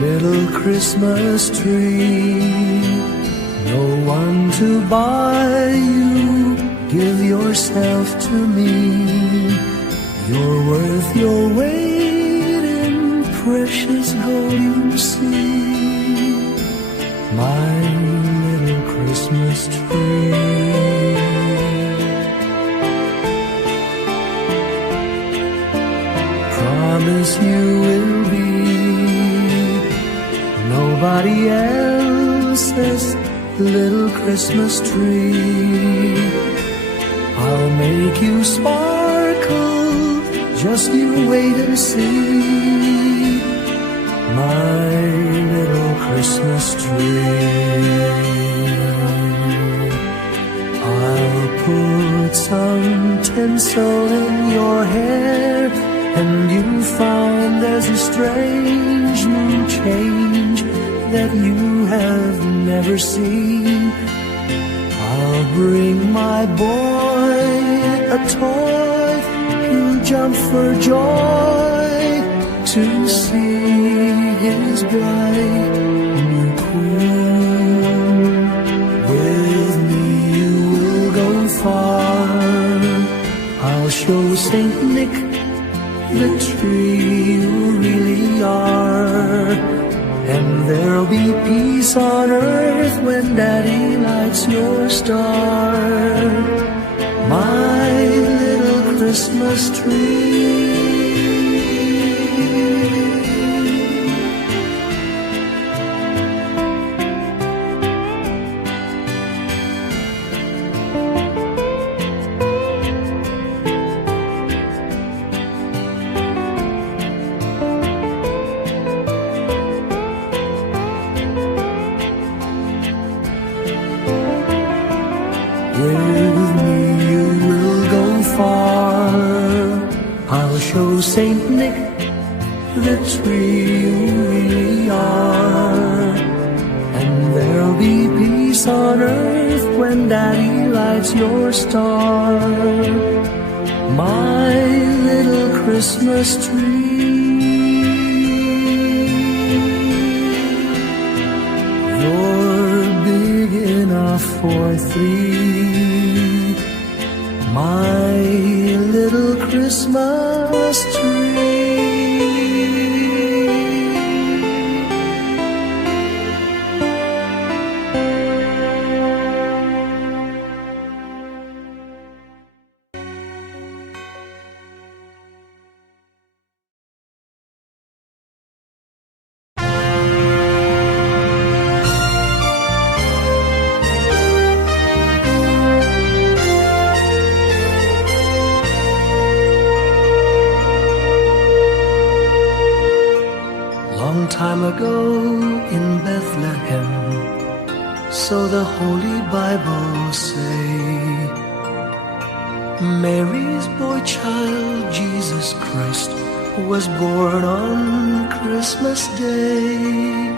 little Christmas tree. No one to buy you, give yourself to me. You're worth your weight in precious gold, you see. My little Christmas tree. Promise you will be nobody else's little Christmas tree. I'll make you sparkle, just you wait and see. My little Christmas tree. I'll put some tinsel in your hair, and you'll find there's a strange new change that you have never seen. I'll bring my boy a toy, he'll jump for joy to see his bright new queen. With me you will go far, I'll show Saint Nick the tree you really are. And there'll be peace on earth when Daddy lights your star. My little Christmas tree. With me you will go far, I'll show Saint Nick the tree you really are. And there'll be peace on earth when Daddy lights your star. My little Christmas tree. You're big enough for three, my little Christmas tree. Time ago in Bethlehem, so the Holy Bible say, Mary's boy child, Jesus Christ, was born on Christmas Day.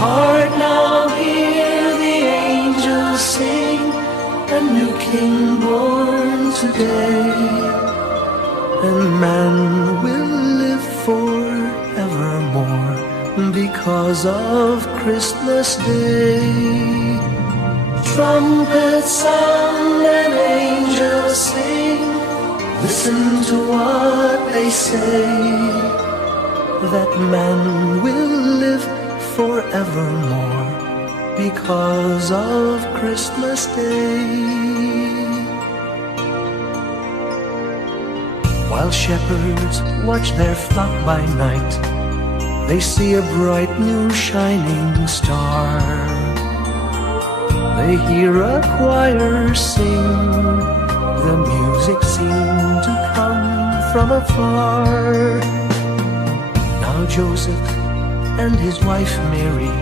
Heart, now hear the angels sing, a new King born today, and man will forevermore because of Christmas Day. Trumpets sound and angels sing, listen to what they say, that man will live forevermore because of Christmas Day. While shepherds watch their flock by night, they see a bright new shining star. They hear a choir sing, the music seemed to come from afar. Now Joseph and his wife Mary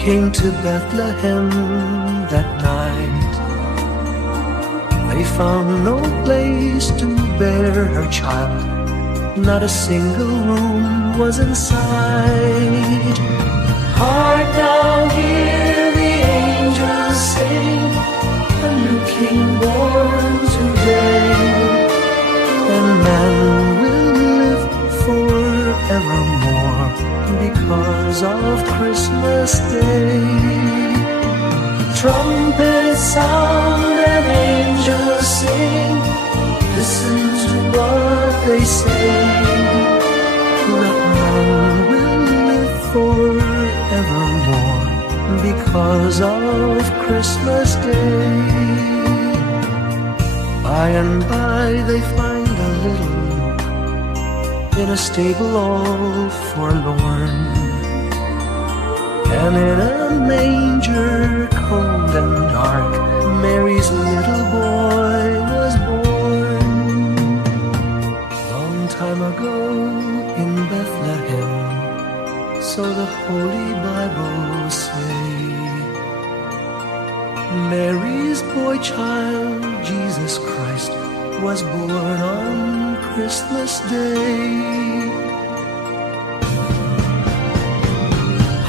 came to Bethlehem that night. They found no place to bear her child, not a single room was in sight. Heart, now hear the angels sing, a new King born today, and man will live forever because of Christmas Day. Trumpets sound and angels sing, listen to what they say, that man will live forevermore because of Christmas Day. By and by they find a little in a stable all forlorn, and in a manger cold and dark, Mary's little boy was born. Long time ago in Bethlehem, so the Holy Bible say, Mary's boy child, Jesus Christ, was born on Christmas Day.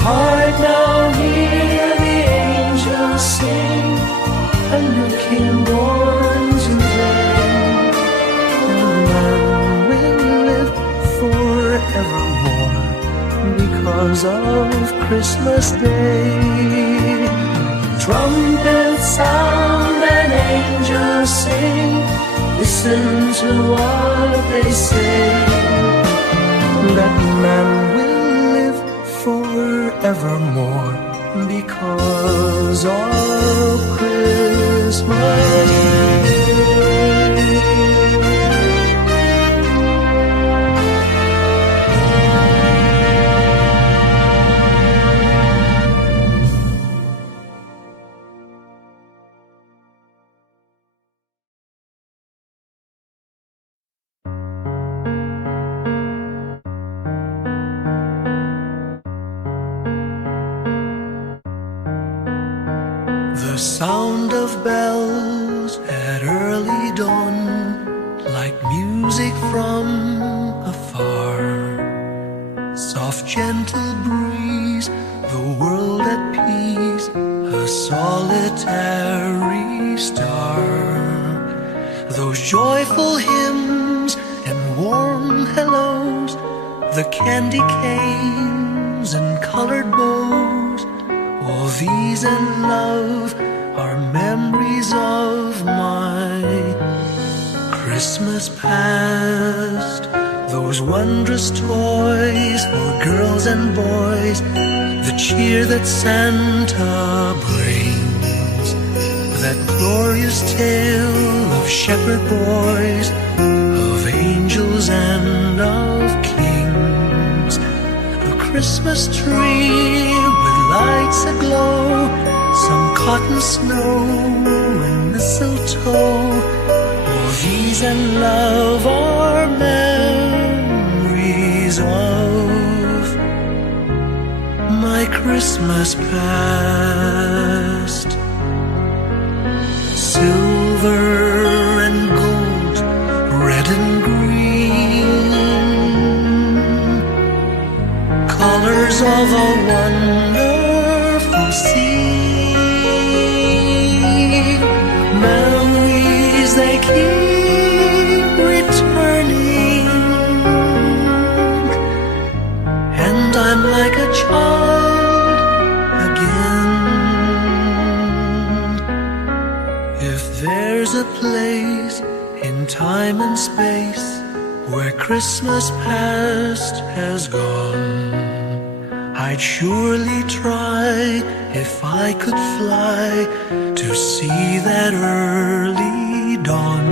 Hark now, hear the angels sing, a new King born today, and man will live forevermore because of Christmas Day. Trumpets sound and angels sing, listen to what they say, that man will live forevermore because of Christmas Day. The sound of bells at early dawn, like music from afar. Soft gentle breeze, the world at peace, a solitary star. Those joyful hymns and warm hellos, the candy canes and colored bows, all these and love are memories of my Christmas past. Those wondrous toys for girls and boys, the cheer that Santa brings, that glorious tale of shepherd boys, of angels and of kings. A Christmas tree with lights aglow, some cotton snow and mistletoe, all these and love are memories of my Christmas past. Silver and gold, red and green, colors of a wonderful sea. Memories they keep returning, and I'm like a child again. If there's a place in time and space where Christmas past has gone, I'd surely try, if I could fly, to see that early dawn,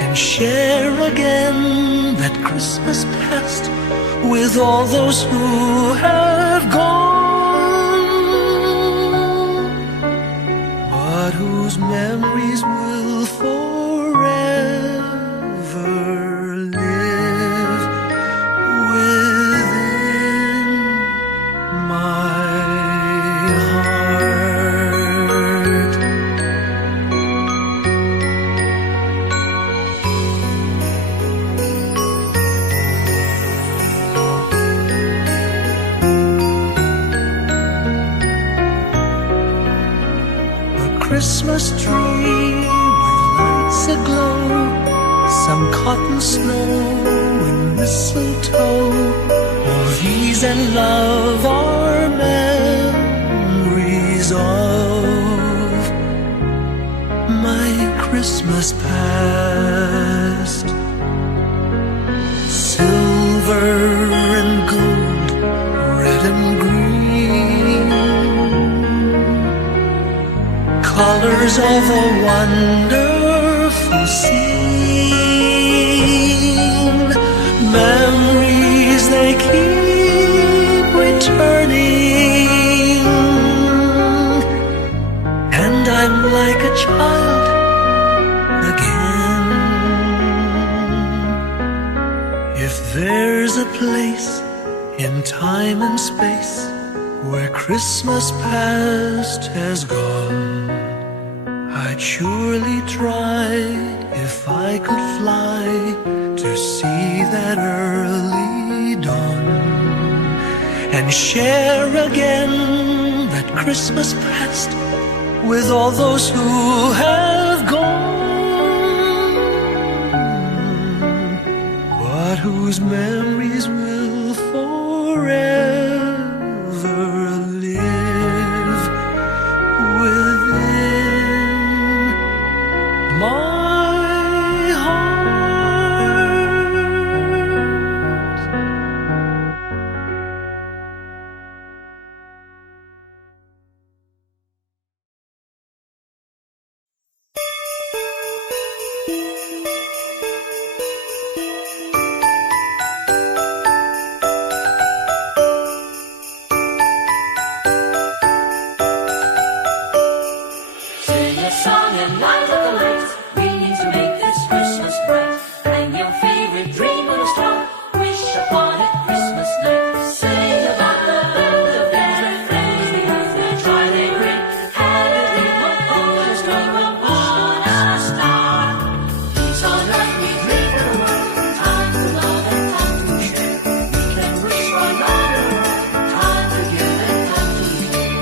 and share again that Christmas past with all those who have gone, but whose memories will forever live within my heart. A Christmas tree with lights aglow, some cotton snow and mistletoe, all these peace and love are memories of my Christmas past. Silver and gold, red and green, colors of a wonderful scene. Memories they keep returning, and I'm like a child again. If there's a place in time and space where Christmas past has gone, I'd surely try, if I could fly, to see that early dawn and share again that Christmas past with all those who have gone, but whose memories will forever live within my song and light up the lights. We need to make this Christmas bright. Hang your favorite dream on a star. Wish upon it Christmas night. Sing about the land of their friends. The earth will try their great. Have a dream of hope and strength upon a star. Peace on earth we dream for the world. Time to love and time to share. We can wish for another world. Time to give and time to share.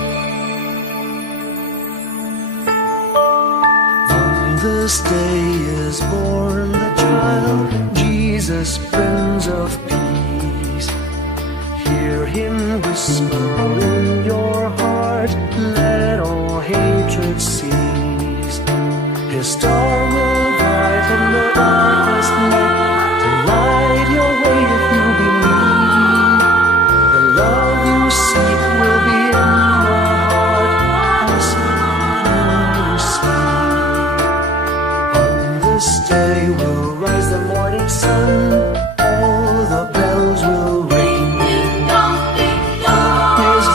This day is born the child, Jesus, Prince of Peace. Hear him whisper in your heart, let all hatred cease. His star will brighten the darkest night, to light your way if you believe. The love you seek will be in your heart, as you see. This day will rise the morning sun, all the bells will ring. Ding dong, ding dong. His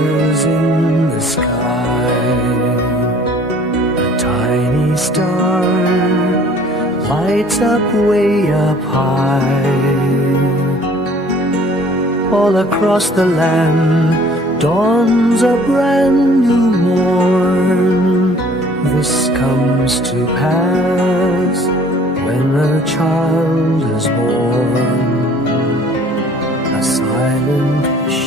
stars in the sky. A tiny star lights up way up high. All across the land dawns a brand new morn. This comes to pass when a child is born. A silent wish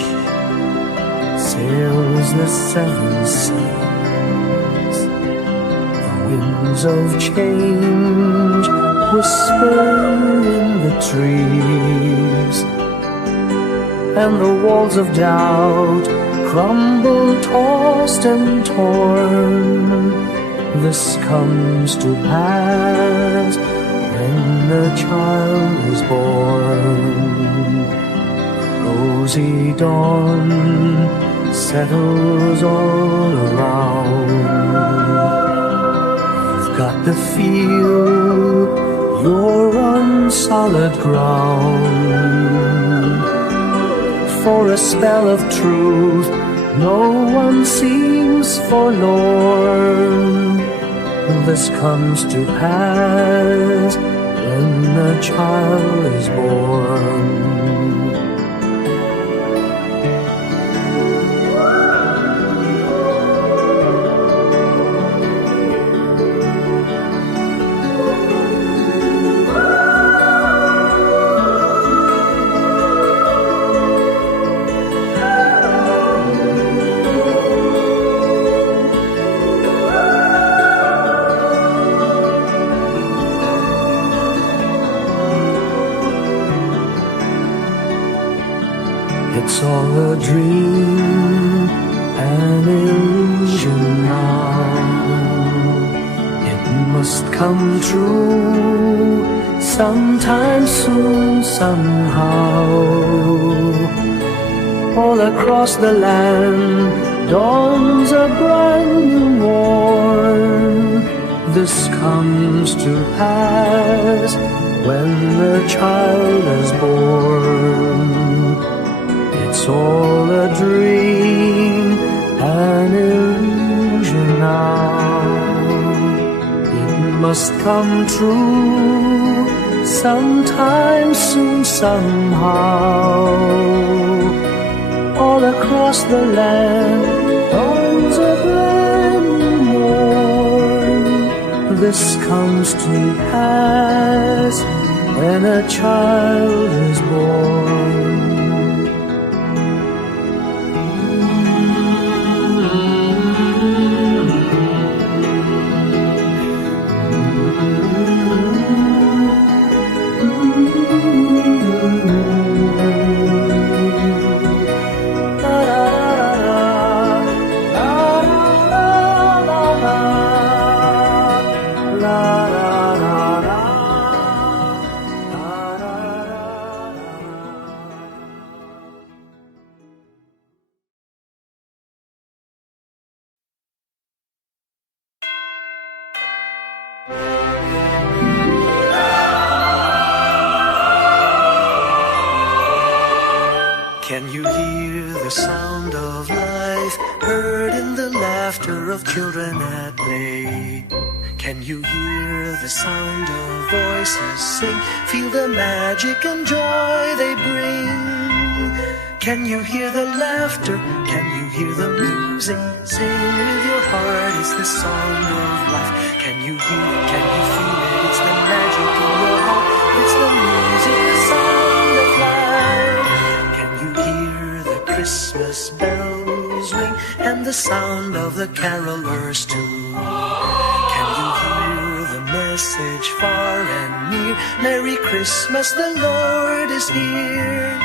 sails the seven seas. The winds of change whisper in the trees, and the walls of doubt crumble, tossed and torn. This comes to pass when the child is born. Rosy dawn settles all around. You've got to feel you're on solid ground. For a spell of truth, no one seems forlorn. This comes to pass when the child is born. It's all a dream, an illusion now. It must come true sometime soon, somehow. All across the land dawns a brand new morn. This comes to pass when the child is born. It's all a dream, an illusion now. It must come true sometime soon, somehow. All across the land dawns a brand new morn. This comes to pass when a child is born. Can you hear the sound of life heard in the laughter of children at play? Can you hear the sound of voices sing? Feel the magic and joy they bring. Can you hear the laughter? Can you hear the music? Sing with your heart, it's the song of life. Can you hear it? Can you feel it? It's the magic in your heart. It's the music, the sound of life. Can you hear the Christmas bells ring and the sound of the carolers too? Can you hear the message far and near? Merry Christmas, the Lord is here.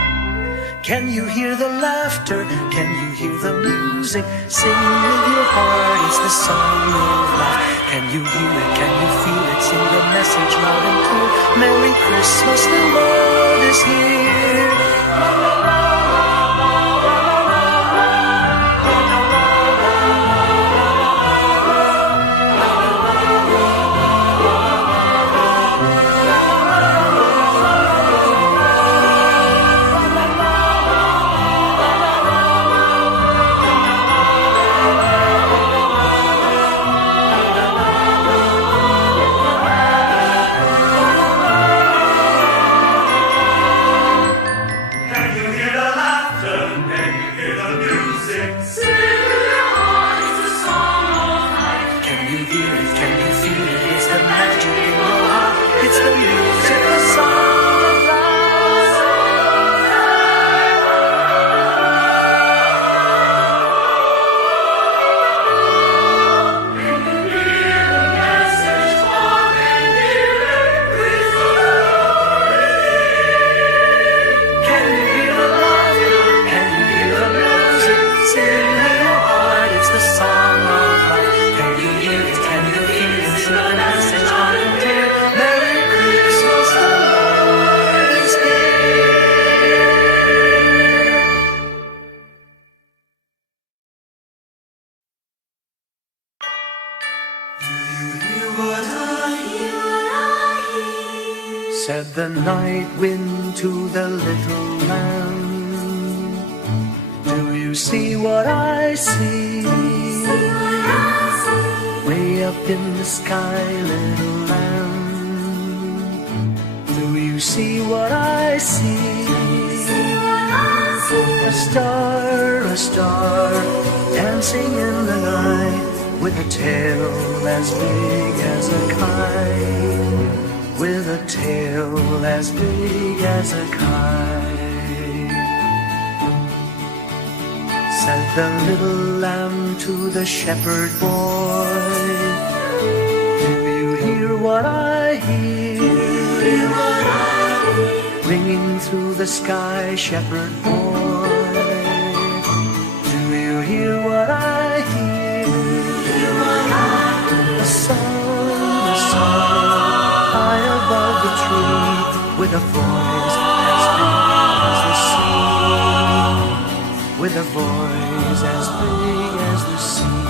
Can you hear the laughter? Can you hear the music? Sing with your heart, it's the song of life. Can you hear it? Can you feel it? Sing the message loud and clear. Merry Christmas, the Lord is here. Said the night wind to the little lamb, do you see what I see? Way up in the sky, little lamb, do you see what I see? A star, dancing in the night, with a tail as big as a kite, with a tail as big as a kite. Said the little lamb to the shepherd boy, do you hear what I hear? Ringing through the sky, shepherd boy, do you hear what I hear? A song, high above the tree, with a voice as big as the sea, with a voice as big as the sea.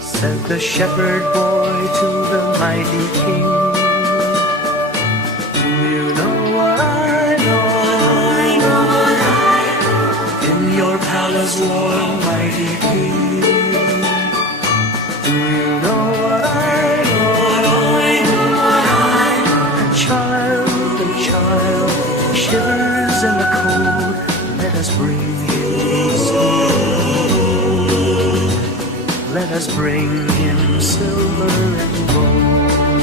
Said the shepherd boy to the mighty king, do you know what I know? In your palace warm, mighty king, do you know what I know? And child, shivers in the cold, let us bring him silver. Let us bring him silver and gold.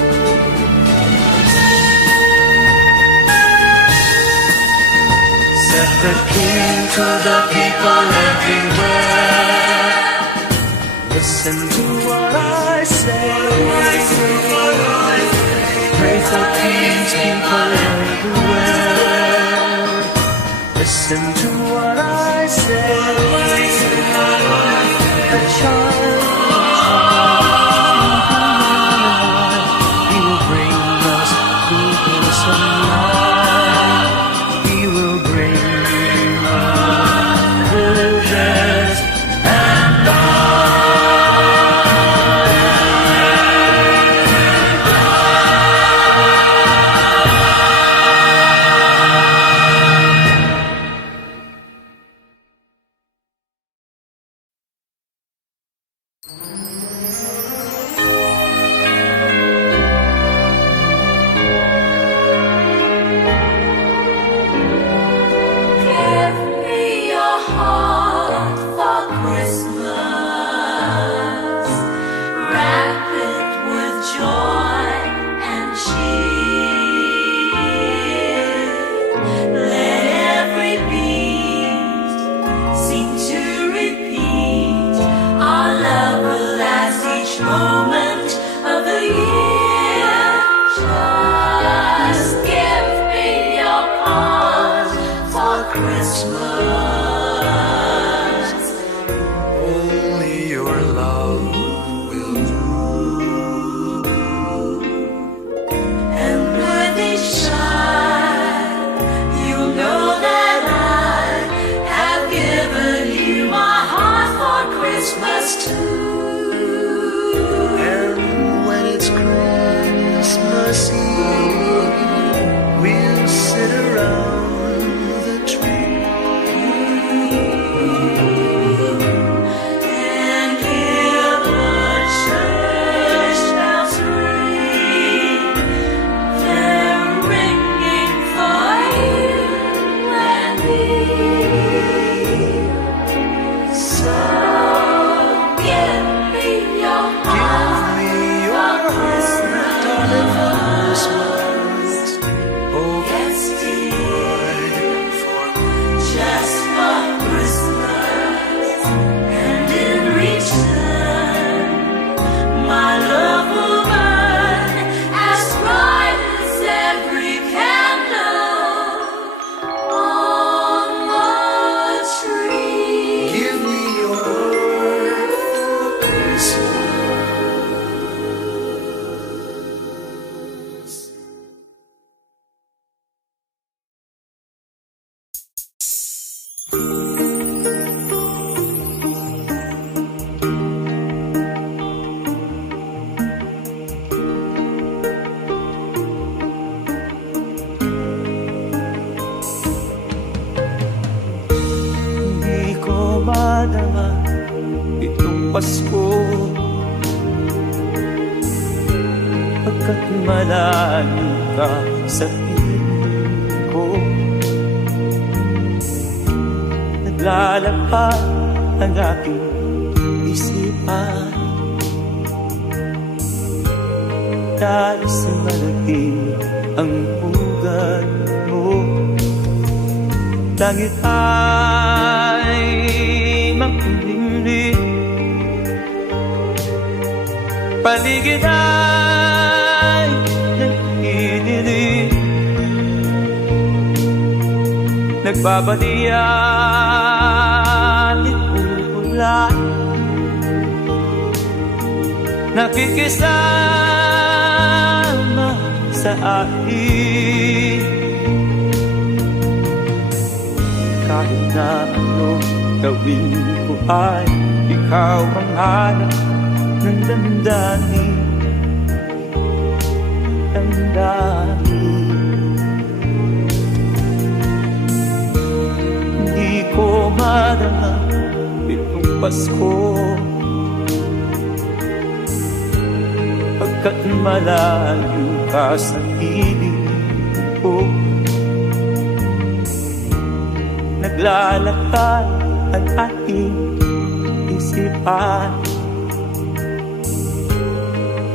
Said the king to the people everywhere, listen to what I say. Pray for peace, people everywhere. Listen to what I say. A child, he will bring us peace and light. He will bring us roses and Give me your heart for Christmas. Wrap it with joy and cheer. Let every beat seem to repeat. Our love will last each moment of the year. Just give me your heart for Christmas. only your love will do. And with each child, you know that I have given you my heart for Christmas too. And when it's Christmas Eve, we'll sit around the tree, madama itong Pasko, pagkat malayo ka sa piling ko. Naglalakad ang aking isipan dahil sa malaking ang pugad mo. Langit ay makulimlim, paligid ay nagdidilim, nagbabalian itong ulan, nakikisama sa akin. Kahit na anong gawin ko ay ikaw ang hanap ng damdamin. Hindi ko madama itong Pasko, pagkat malayo ka sa piling ko. Naglalakad ang aking isipan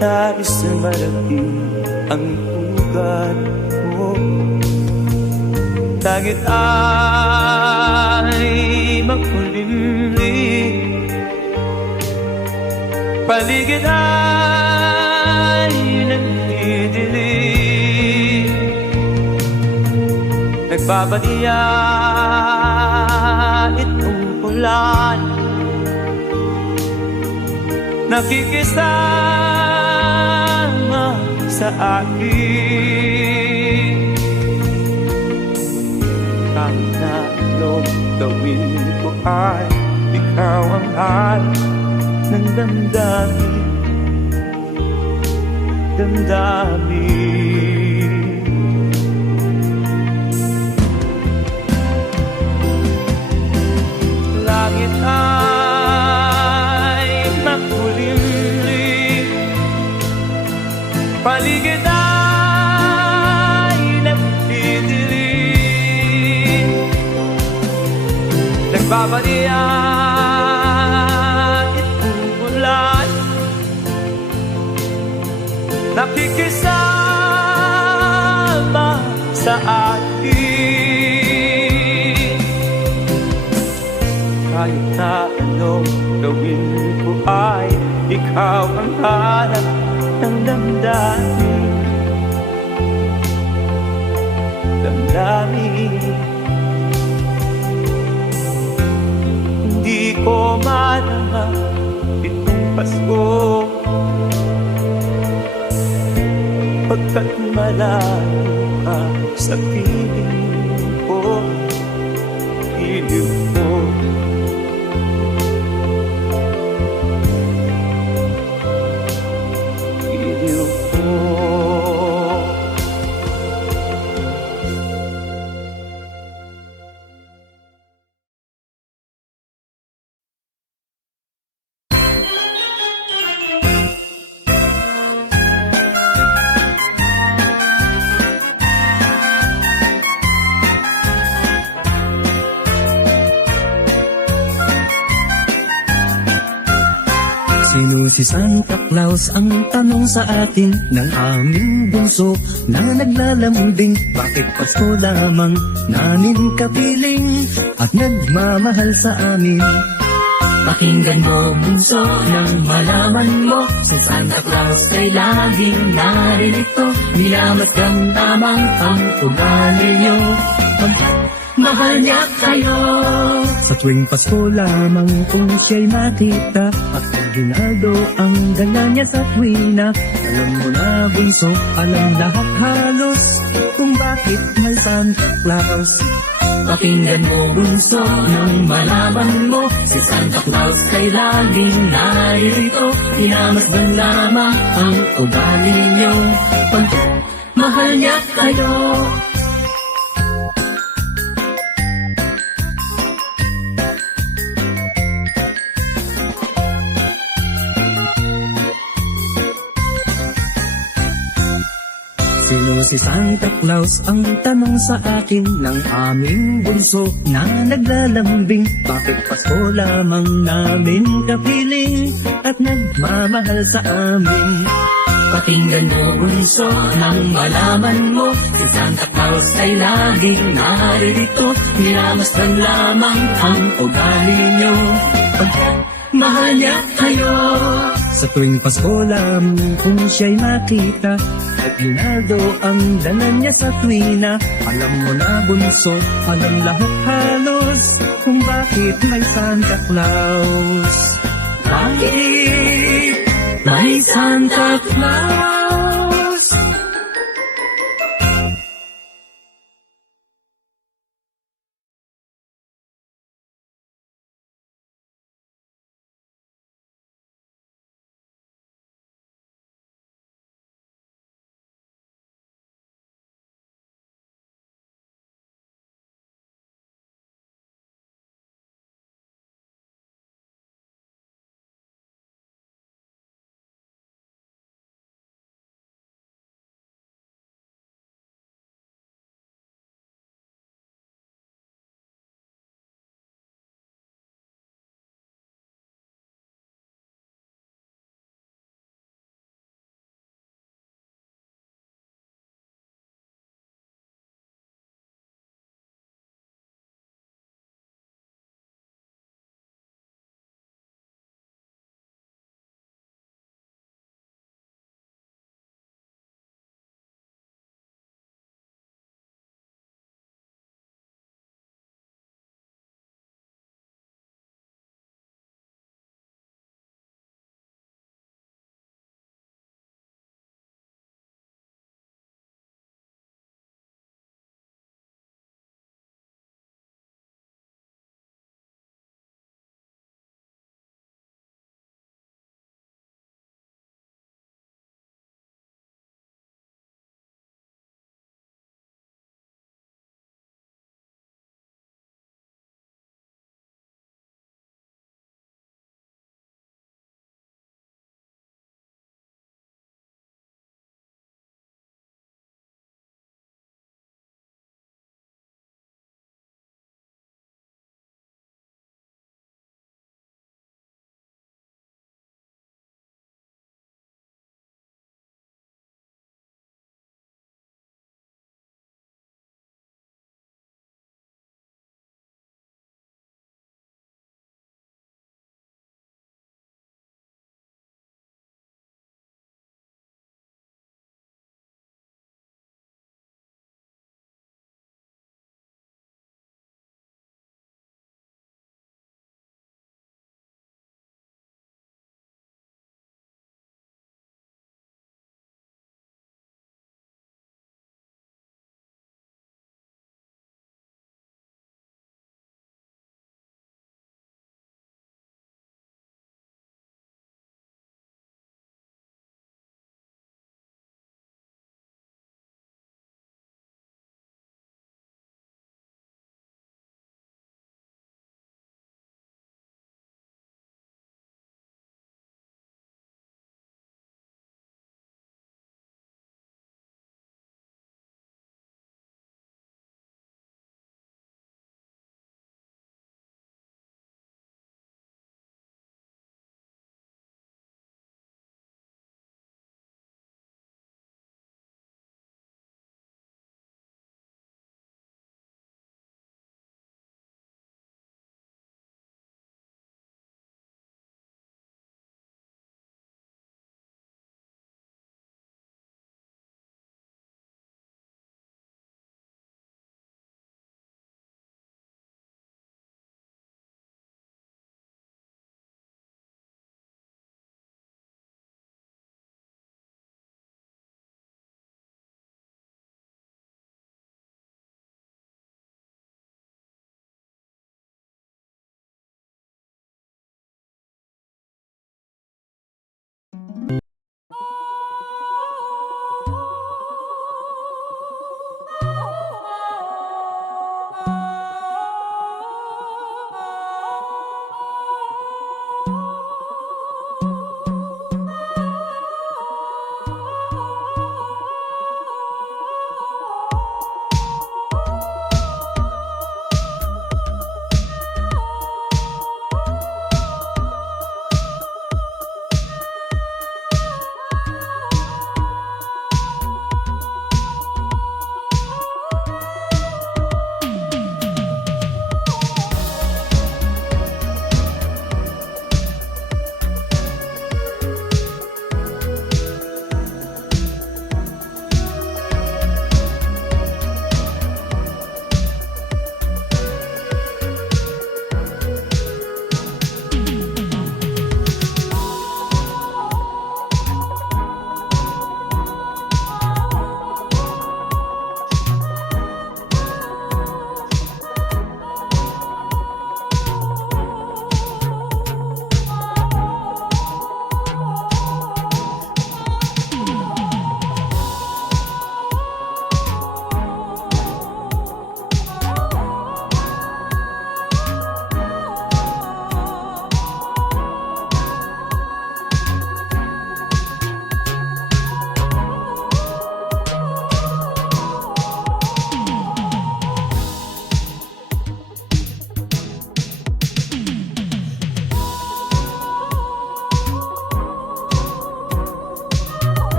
dahil sa malaking ang pugad mo. Langit ay makulimlim, paligid ay nagdidilim, nagbabalian itong ulan, nakikisama sa akin. Kahit na anong gawin ko ay ikaw ang hanap ng damdamin. Langit ay makulimlim, paligid ay nagdidilim, nagbabalian itong ulan, nakikisama sa akin. Kahit na anong gawin ko ay ikaw ang hanap ng damdamin. Hindi ko madama itong Pasko, pagkat malayo ka sa piling ko. Iliw ko, iliw ko. Sino si Santa Claus ang tanong sa atin ng aming bunso na naglalambing? Bakit Pasko lamang namin kapiling at nagmamahal sa amin? Pakinggan mo bunso nang malaman mo, si Santa Claus ay laging naririto. Minamasdang lamang ang ugali niyo, mahal niya kayo. Sa tuwing Pasko lamang kung siya'y makita at ginaldo ang dala niya sa tuwina. Alam mo na bunso, alam lahat halos kung bakit may Santa Claus. Pakinggan mo bunso nang malaman mo, si Santa Claus ay laging naririto. Minamasdan lamang ang ugali niyo, mahal niya kayo. Sino si Santa Claus? Ang tanong sa akin ng aming bunso na naglalambing. Bakit Pasko lamang namin kapiling at nagmamahal sa amin? Pakinggan mo bunso nang malaman mo, si Santa Claus ay laging naririto. Minamasdan lamang ang ugali nyo, pagkat mahal niya kayo. Sa tuwing Pasko lamang kung siya'y makita, aginaldo ang dala niya sa tuwina. Alam mo na bunso, alam lahat halos, kung bakit may Santa Claus. Bakit may Santa Claus?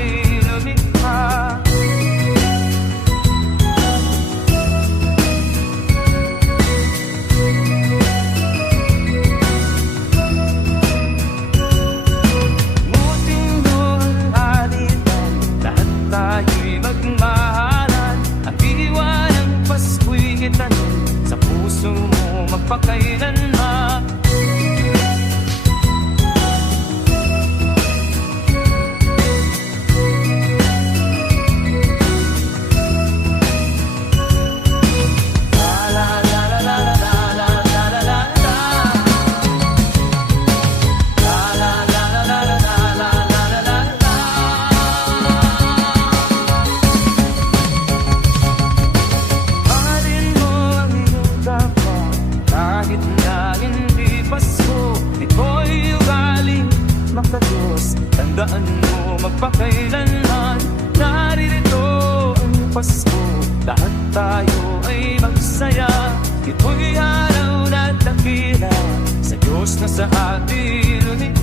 ating lumikha. Muting doon alitan, lahat tayo'y magmahalan. Ang diwa ng Pasko'y itanim sa puso mo magpakailanman. Mahalin mo ang iyong kapwa, kahit na hindi Pasko. Ito'y ugaling makadiyos, tandaan mo magpakailanman. Naririto ang Pasko, lahat tayo ay magsaya. Ito'y araw na dakila sa Diyos na sa ating lumikha.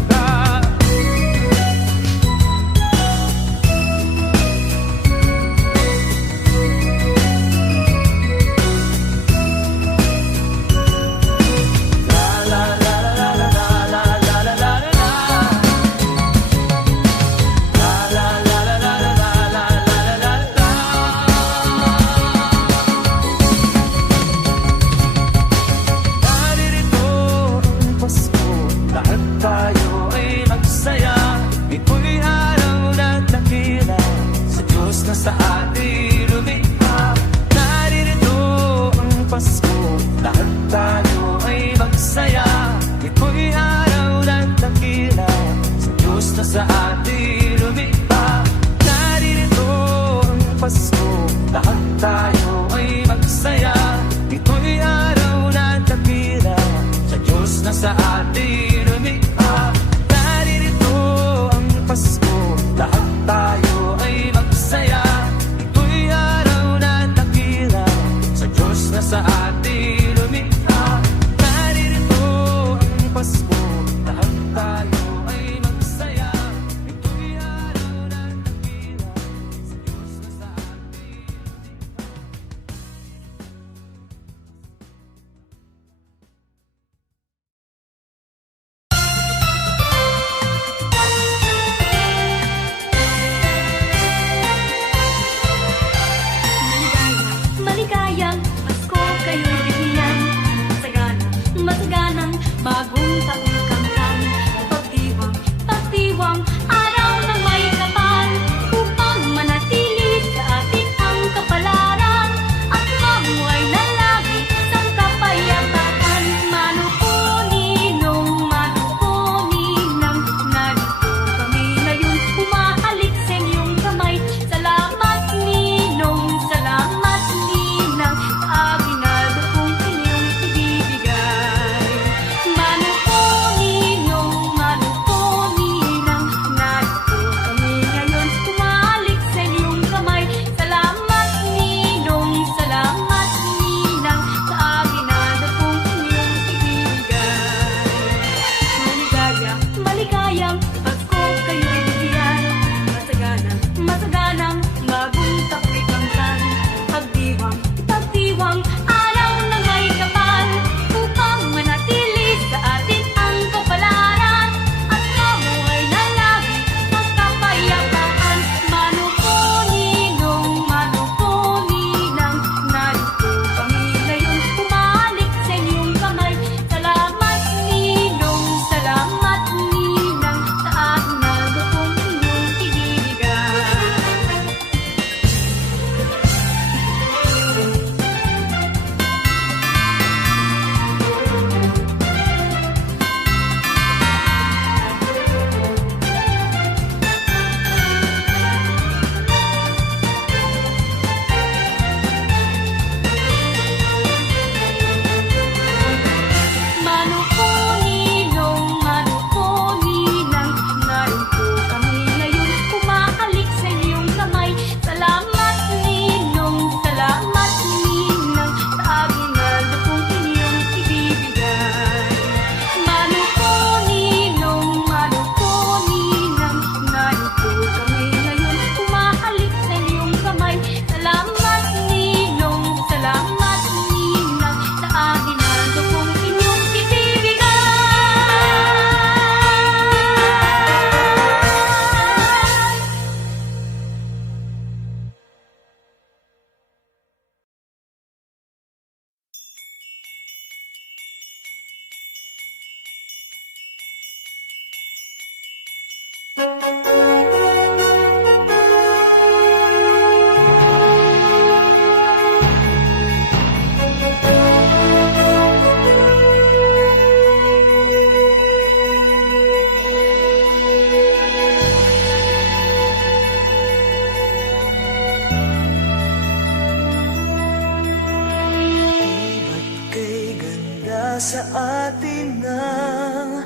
sa atin ng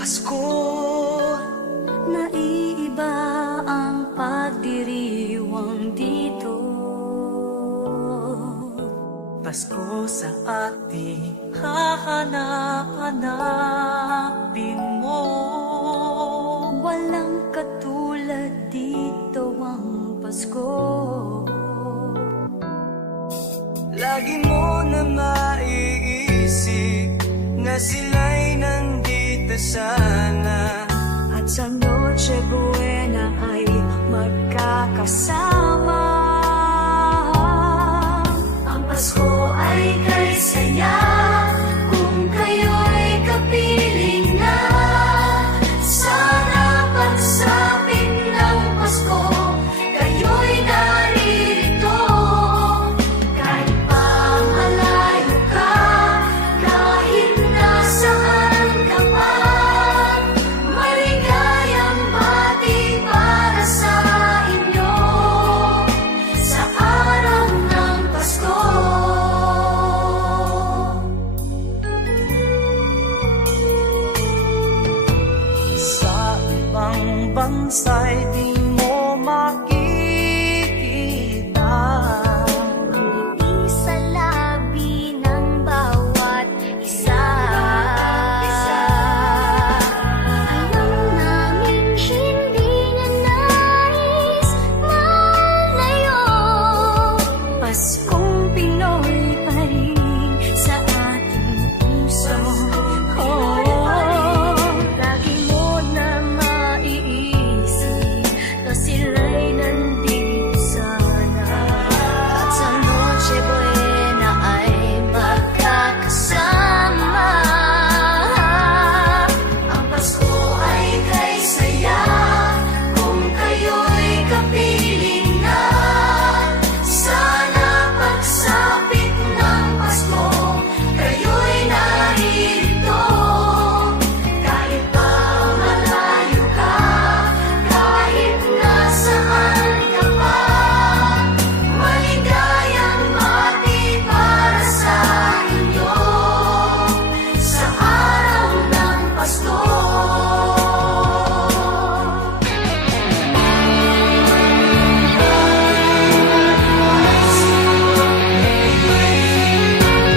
Pasko. Naiiba ang pagdiriwang dito. Pasko sa ating hahanap-hanapin mo. Walang katulad dito ang Pasko. Lagi mo na maiisip na sila'y nandito sana, At sa Noche Buena ay magkakasama. Ang Pasko ay kay saya kung kayo'y kapiling na. Sana pagsapit ng Pasko, kayo'y naririto. Kahit pa malayo ka, kahit nasaan ka pa, maligayang bati para sa inyo sa araw ng Pasko. sa ibang bansa'y di mo makikita. Sa labi ng bawat isa. Alam namin hindi niya nais malayo. Paskong Pinoy pa rin sa ating puso. Lagi mo na maiisip na sila'y nandito sana. At sa Noche Buena ay magkakasama. Ang Pasko ay kay saya kung kayo'y kapiling na. Sana pagsapit ng Pasko, kayo'y naririto. Kahit pa malayo ka, kahit nasaan ka pa, maligayang bati para sa inyo sa araw ng Pasko.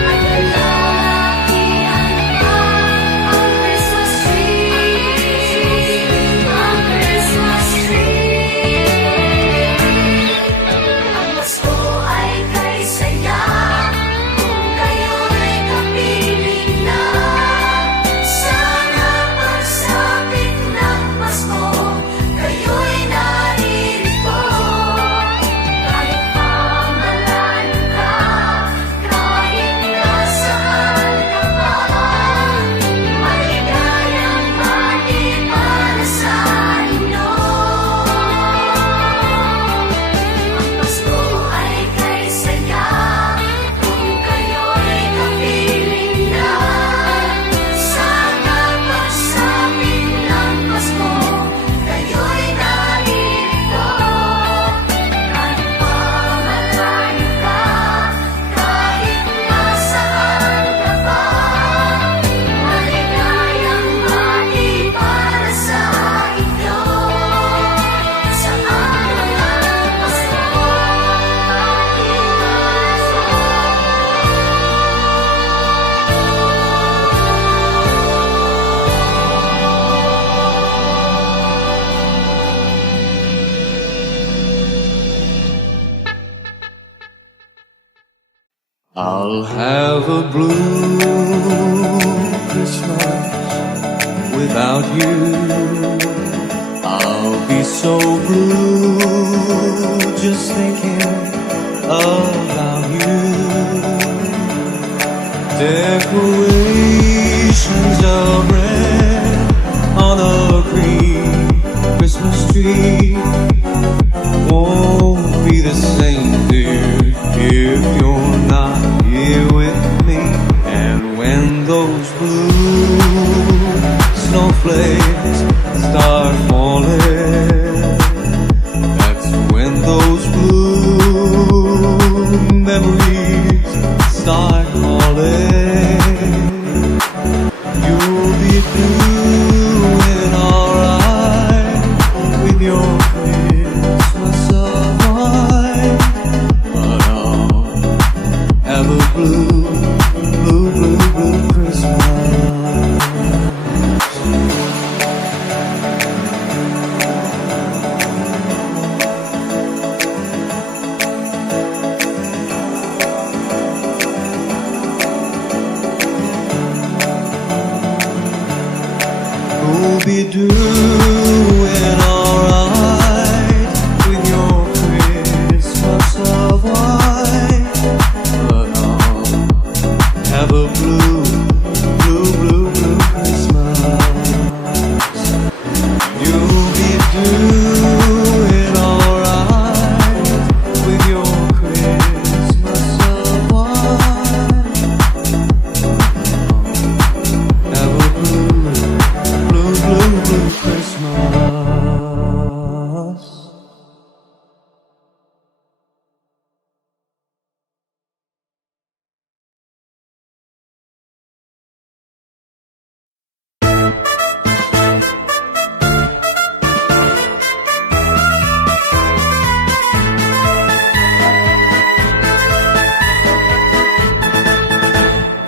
At lalaki ang Christmas tree, ang Christmas tree. Ang Pasko ay kay saya kung kayo'y kapiling na. Sana pagsapit ng Pasko, kayo'y naririto. Kahit pa malayo ka, kahit nasaan ka pa, maligayang bati para sa inyo. Ang Pasko ay kay saya kung kayo'y kapiling na. Sana pagsapit ng Pasko, kayo'y naririto. Kahit pa malayo ka, kahit nasaan ka pa, maligayang bati para sa inyo sa araw ng Pasko. I'll have a blue Christmas without you. I'll be so blue just thinking about you. Decorations of red on a green Christmas tree won't be the same, dear, if you're not here with me. And when those blue snowflakes start falling, that's when those blue memories start calling.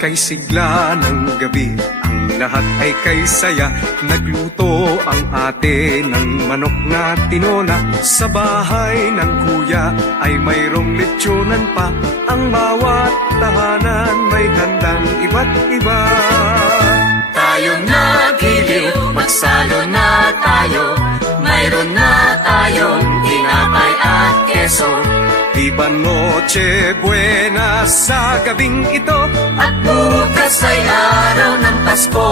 Kay sigla ng gabi, ang lahat ay kay saya. Nagluto ang ate ng manok na tinola. Sa bahay ng kuya ay mayroong lechonan pa. Ang bawat tahanan may handang iba't iba. Tayong nagiliw, magsalo na tayo. Mayroon na tayong tinapay at keso. Di ba noche buena sa gabing ito? At bukas ay araw ng Pasko.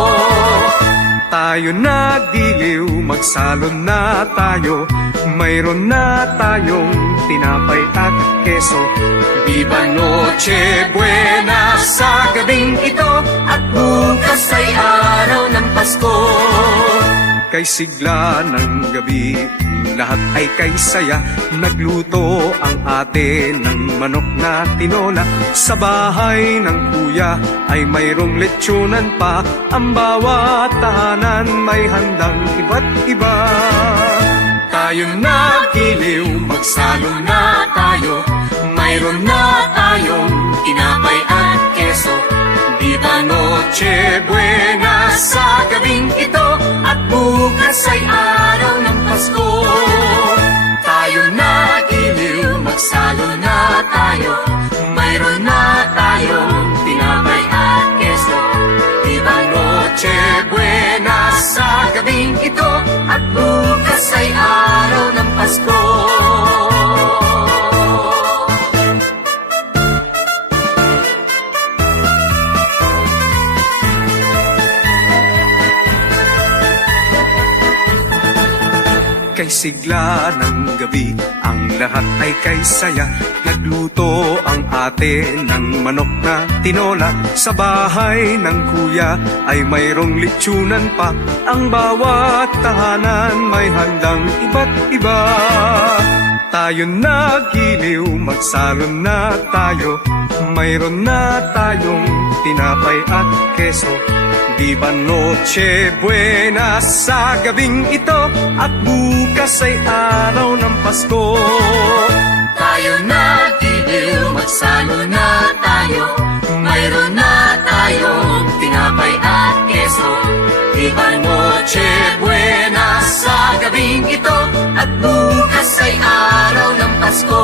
Tayo nagdiliw, magsalon na tayo. Mayroon na tayong tinapay at keso. Di ba noche buena sa gabing ito? At bukas ay araw ng Pasko. Kay sigla ng gabi, lahat ay kay saya. Nagluto ang ate ng manok na tinola. Sa bahay ng kuya ay mayroong lechonan pa. Ang bawat tahanan may handang iba't iba. Tayong nagiliw, magsalo na tayo. Mayroon na tayong tinapay at keso. Di ba noche buena sa gabing ito? At bukas ay araw ng Pasko. Tayo nagiliw, magsalo na tayo. Mayroon na tayong tinapay at keso. Di ba noche buena sa gabing ito? At bukas ay araw ng Pasko. Kay sigla ng gabi, ang lahat ay kay saya. Nagluto ang ate ng manok na tinola. Sa bahay ng kuya ay mayroong lechonan pa. Ang bawat tahanan may handang iba't iba. Tayo nagiliw, magsalon na tayo. Mayroon na tayong tinapay at keso. Di ba noche buena sa gabing ito? At bukas ay araw ng Pasko. Tayo nagiliw, magsalo na tayo. Mayroon na tayong tinapay at keso. Di ba noche buena sa gabing ito? At bukas ay araw ng Pasko.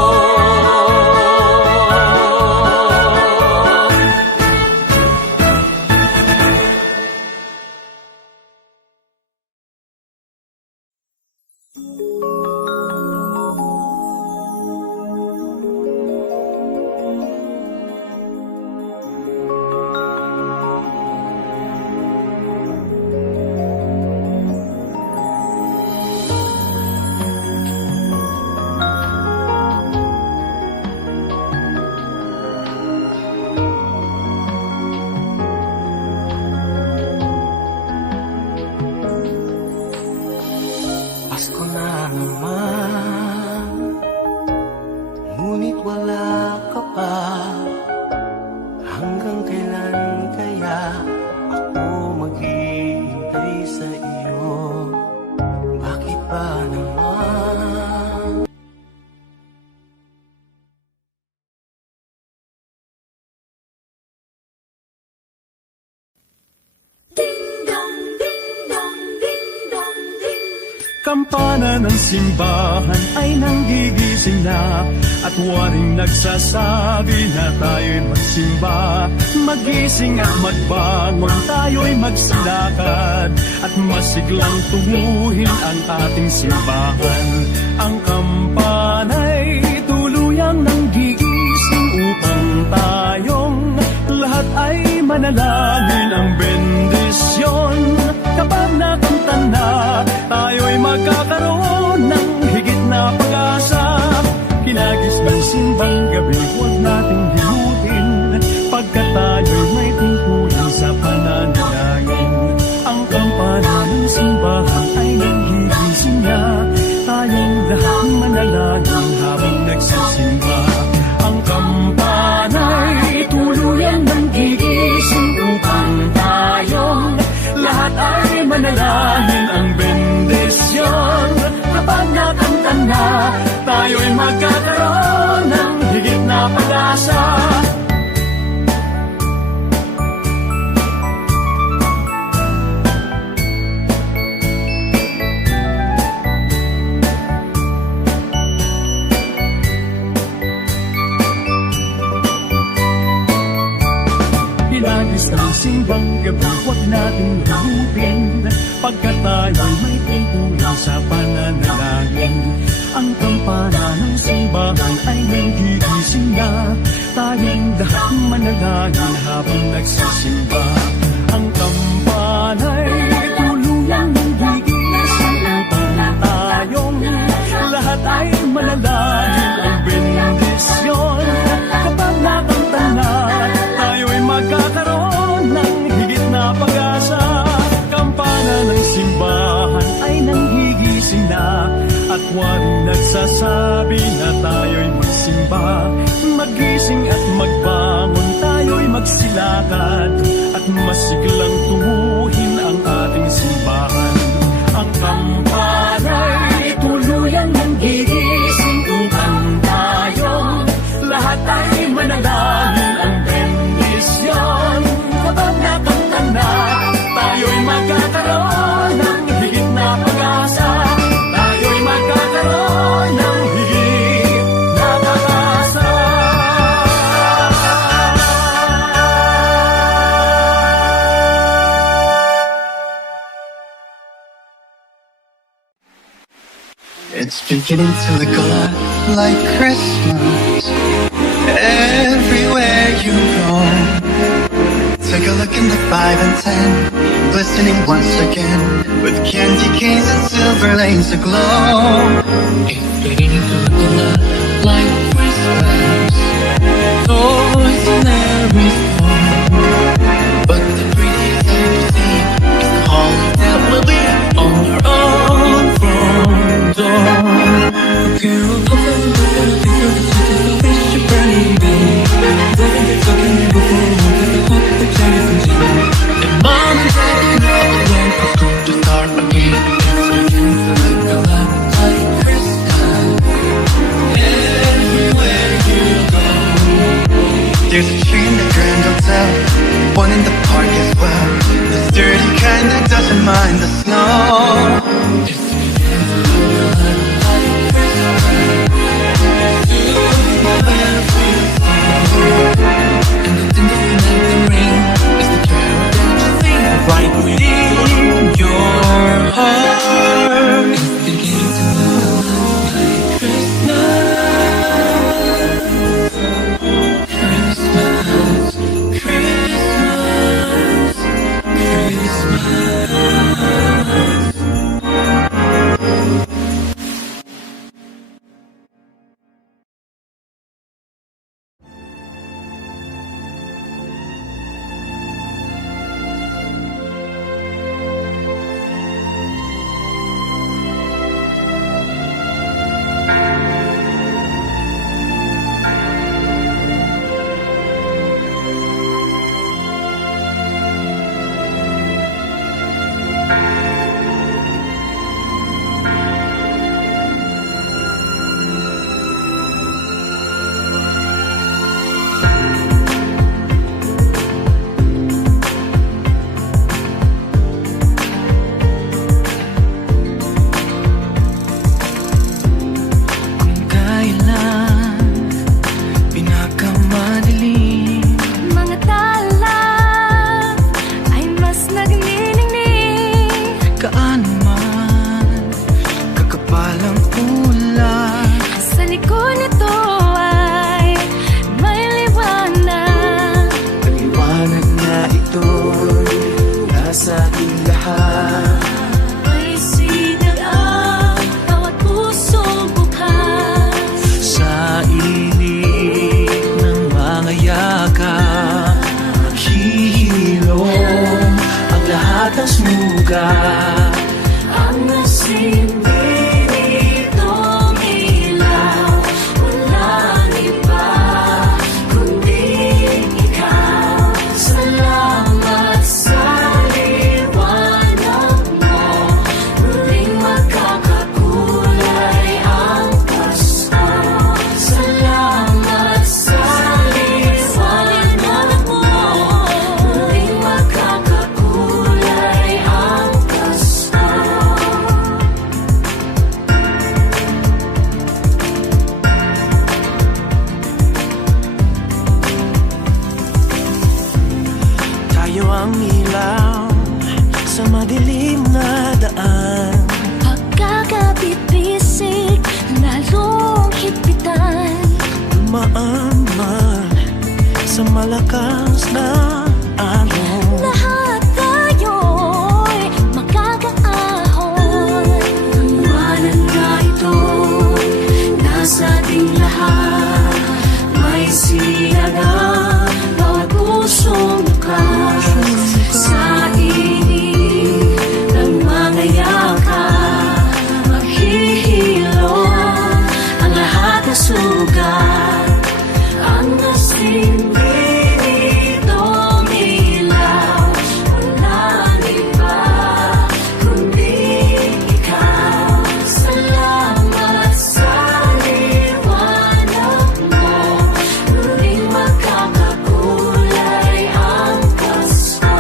Pasko na naman, ngunit wala ka pa. Hanggang kailan kaya ako maghihintay sa iyo? Bakit ba naman? Kampana ng simbahan ay nanggigising na at waring nagsasabi na tayo'y magsimba. Magising at magbangon, tayo'y magsilakad at masiglang tunguhin ang ating simbahan. Ang kampana'y tuluyang nanggigising upang tayong lahat ay manalangin ang bendisyon. Kapag nakanta na, tayo'y magkakaroon ng higit na pag-asa. Kinagis ng simbang gabi, huwag nating himutin, pagkat tayo'y may tungkulin sa pananalangin. Ang kampana ng simbahan ay nanghigising na, tayong lahat manalangin habang nagsisimba. Ang kampana'y tuluyang nanggigising upang tayong lahat ay manalangin ang bendisyon. Kapag nakanta na, tayo'y magkakaroon ng higit na pag-asa. oras ng simbang gabi, huwag natin lumutin, pagkat tayo'y may tungkulin sa pananalangin. Ang kampana ng simbahan ay nanggigising na, tayong lahat manalangin habang nagsisimba. Ang kampana'y tuluyang nanggigising upang tayong lahat ay manalangin. Ang bendisyon kapag nakanta na, tayo'y magkakaroon ng higit na pag-asa. Kampana ng simbahan ay nanggigising na, at waring nagsasabi na tayo'y magsimba. Magising at magbangon, tayo'y magsilakad, at masiglang tuwuhin ang ating simbahan. Ang kampana'y tuluyang nanggigising upang tayong lahat ay manalangin. Ang bendisyon kapag nakanta na, tayo'y magkakaroon ng higit na pag-asa. Tayo'y magkakaroon ng higit na pag-asa. It's beginning to look a lot like Christmas everywhere you go. Take a look in the 5 and 10, glistening once again with candy canes and silver lanes aglow. It's beginning to look a lot like Christmas, toys in every store. But the prettiest thing to see is the holly that will be on your own front door. A carol of the fish a burning day. Don't get talking before the hope the cherries and jam. And mom and dad know the life is going to start again. It's beginning to look a lot like Christmas everywhere you go. There's a tree in the Grand Hotel, one in the park as well. The sturdy kind that doesn't mind the snow. It's beginning to look a lot like Christmas. And the tinkling of the rain is the carol that you sing right within your heart. It's beginning to look like Christmas. Christmas, Christmas, Christmas. madilim na daan. Pagkakabibisig, lalong higpitan. Dumaan man sa malakas na alon. Lahat tayo'y makakaahon. Ang iwanan na ito'y nasa ating lahat. May siyaga, bawat pusong bukas. Sa init ng mga yakap, maghihilom ang lahat na sugat. Ang nasimbi nitong ilaw, walang iba kundi ikaw. Salamat sa liwanag mo, muling magkakakulay ang Pasko.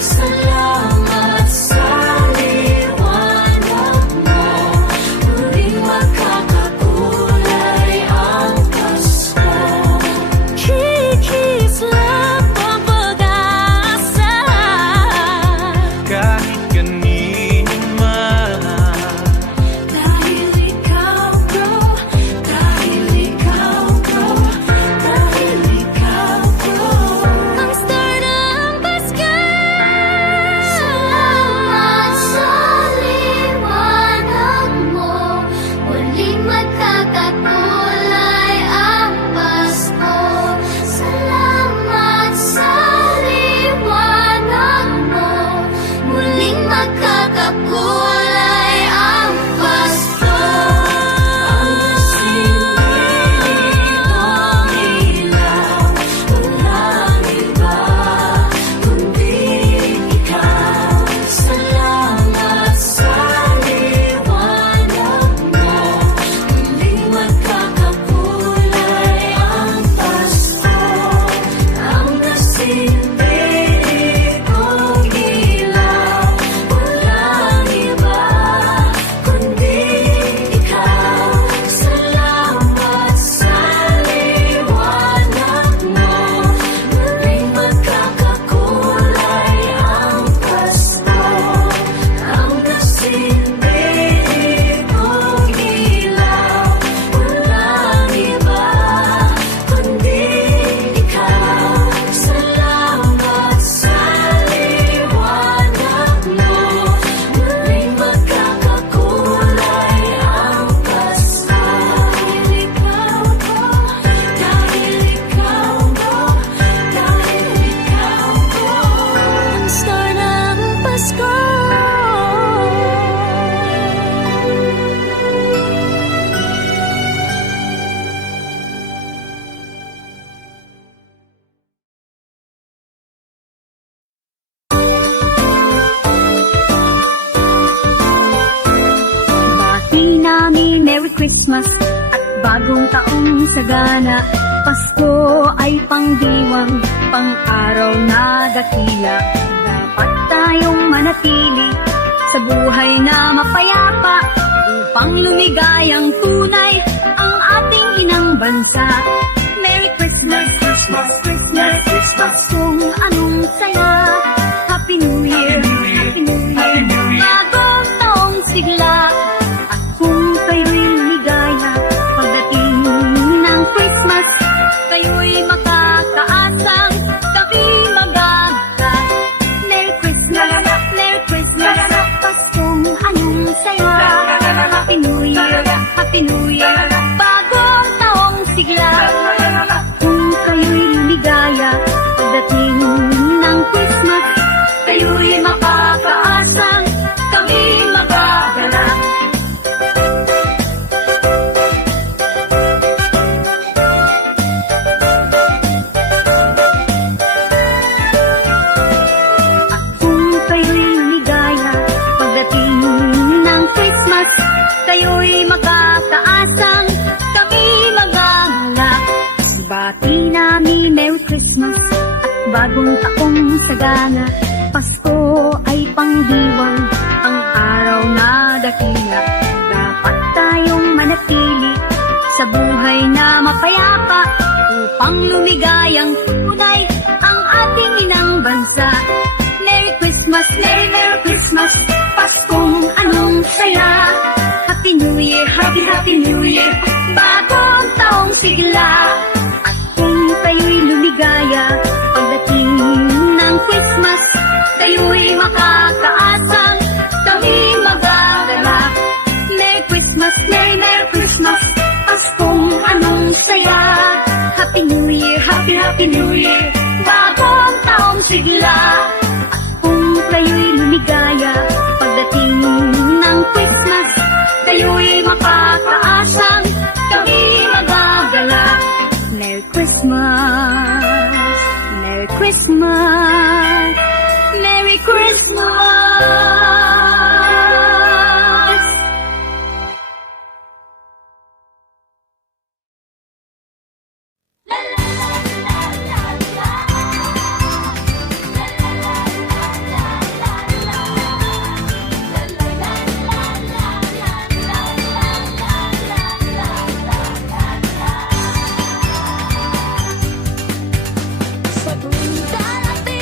Salamat sa liwanag mo, muling magkakakulay ang Pasko. Kikislang pag-asa, Kahit kanino man, dahil ikaw bro, dahil ikaw bro, dahil ikaw bro, ang star ng Pasko. Salamat sa liwanag mo, muling magkakakulay ang Pasko. Salamat sa liwanag mo, muling magkakakulay ang Pasko. Ang nasimbi nitong ilaw, walang iba kundi ikaw. Salamat sa liwanag mo, muling magkakakulay ang Pasko. Ang nasimbi nitong ilaw, walang iba kundi ikaw. Salamat sa liwanag mo, muling magkakakulay ang Pasko. Ang nasimbi nitong ilaw, walang iba kundi ikaw. Salamat sa liwanag mo, muling magkakakulay ang Pasko. Dahil ikaw ko, dahil ikaw ko, dahil ikaw ko, ang star ng Pasko. Bati namin Merry Christmas at bagong taong sagana. Pasko ay pangdiwang, pang-araw na dakila. Dapat tayong manatili sa buhay na mapayapa upang lumigayang tunay ang ating inang bansa. Merry Christmas, Christmas, Christmas, Christmas, kung anong saya. Happy New Year, Happy New Year, bagong taong sigla. At kung kayo'y ligaya, pagdating ng Christmas, kayo'y makakaasang kami maganda. Merry Christmas, Merry Christmas, Paskong anong saya. Happy New Year, Happy New Year, bagong taong sigla. Kung kayo'y ligaya, pagdating ng Christmas, kayo'y makakaasang kami magagalak. At kung kayo'y ligaya, pagdating ng Christmas, kayo'y makakaasang kami magagalak. Bati namin Merry Christmas at bagong taong sagana. Pasko ay pangdiwang, ang araw na dakila. Dapat tayong manatili sa buhay na mapayapa upang lumigayang tunay ang ating inang bansa. Merry Christmas, Merry Merry Christmas. Happy Happy New Year, bagong taong sigla. At kung kayo'y lumigaya, pagdating ng Christmas, kayo'y makakaasang kami magagala. Merry Christmas, Merry Merry Christmas, Paskong anong saya. Happy New Year, Happy Happy New Year, bagong taong sigla. At kung kayo'y lumigaya, pagdating ng Christmas, kayo'y makakaasang kami magagala. Merry Christmas, Merry Christmas, Merry Christmas. Sa tuwing darating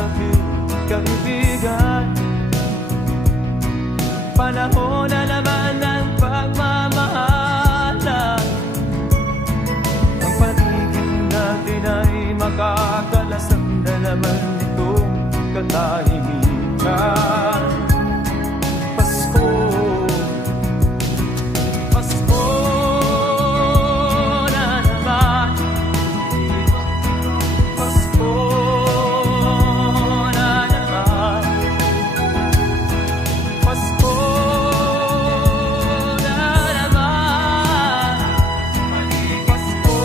aking kaibigan. Panahon na naman ng pagmamahalan. Ang paligid natin ay makakalasang na naman itong katahimikan. Pasko, Pasko na naman. Pasko na naman. Pasko na naman. Pasko.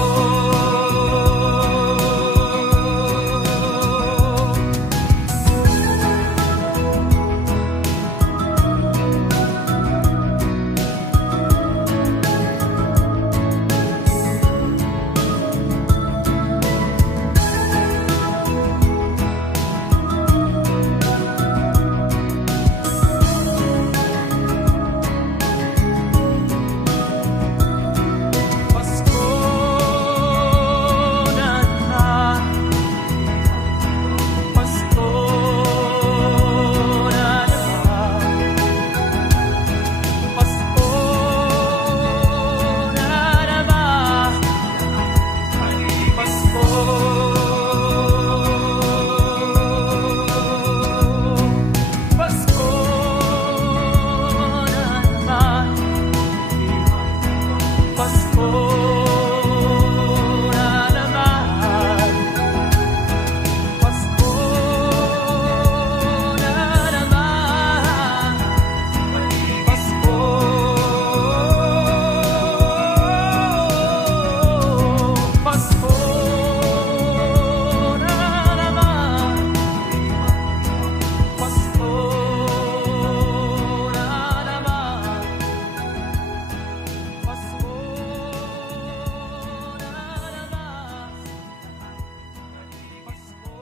Pasko na naman. Pasko na naman. Pasko na naman. Pasko. Pasko na naman. Pasko na naman. Pasko na naman. Pasko. Pasko na naman. Pasko na naman. Pasko na naman. Pasko.